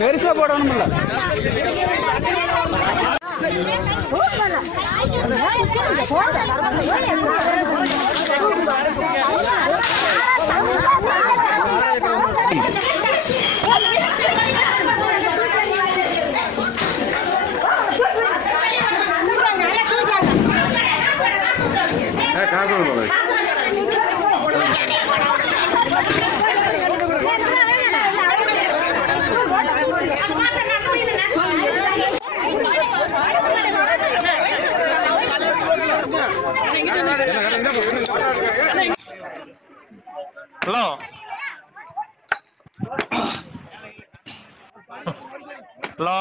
பெருசா போடணும்ல hello hello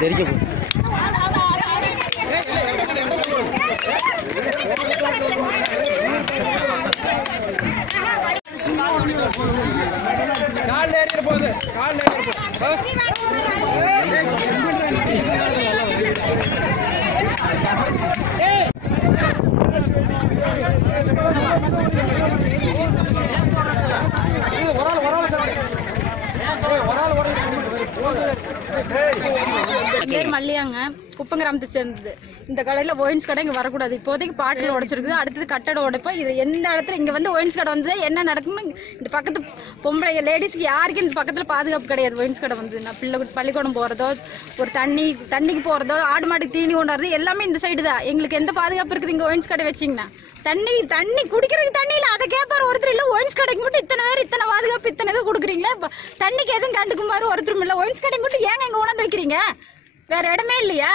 தெரிக்க கால் ஏறிற போகுது கால் பேர் மல்லியாங்க, குப்பம் கிராமத்தை சேர்ந்தது. இந்த கடையில ஒயின்ஸ் கடை இங்க வரக்கூடாது. இப்போதைக்கு பாட்டில் உடைச்சிருக்குது, அடுத்தது கட்டட உடைப்போம். இது எந்த இடத்துல இங்க வந்து ஒயின்ஸ் கடை வந்தது என்ன நடக்கும்னு இந்த பக்கத்து பொம்பளை லேடிஸ்க்கு யாருக்கும் இந்த பக்கத்துல பாதுகாப்பு கிடையாது. ஒயின்ஸ் கடை வந்து நான் பள்ளிக்கூடம் போறதோ, ஒரு தண்ணிக்கு போறதோ, ஆடு மாட்டுக்கு தீனி கொண்டாடுறது எல்லாமே இந்த சைடு தான். எங்களுக்கு எந்த பாதுகாப்பு இருக்குது இங்க ஒயின்ஸ் கடை வச்சிங்கன்னா? தண்ணி குடிக்கிறதுக்கு தண்ணி இல்ல, அதை கேட்பாரு ஒருத்தர் இல்ல. ஒயின்ஸ் கடைக்கு மட்டும் இத்தனை பேர் இத்தனை பாதுகாப்பு இத்தனை இது கொடுக்குறீங்களா? தண்ணிக்கு எதுவும் கண்டுக்குமாறு ஒருத்தரும் இல்ல. ஒயின்ஸ் கடைக்கு மட்டும் ஏங்க இங்க உணர்ந்து வைக்கிறீங்க? வேற இடமே இல்லையா?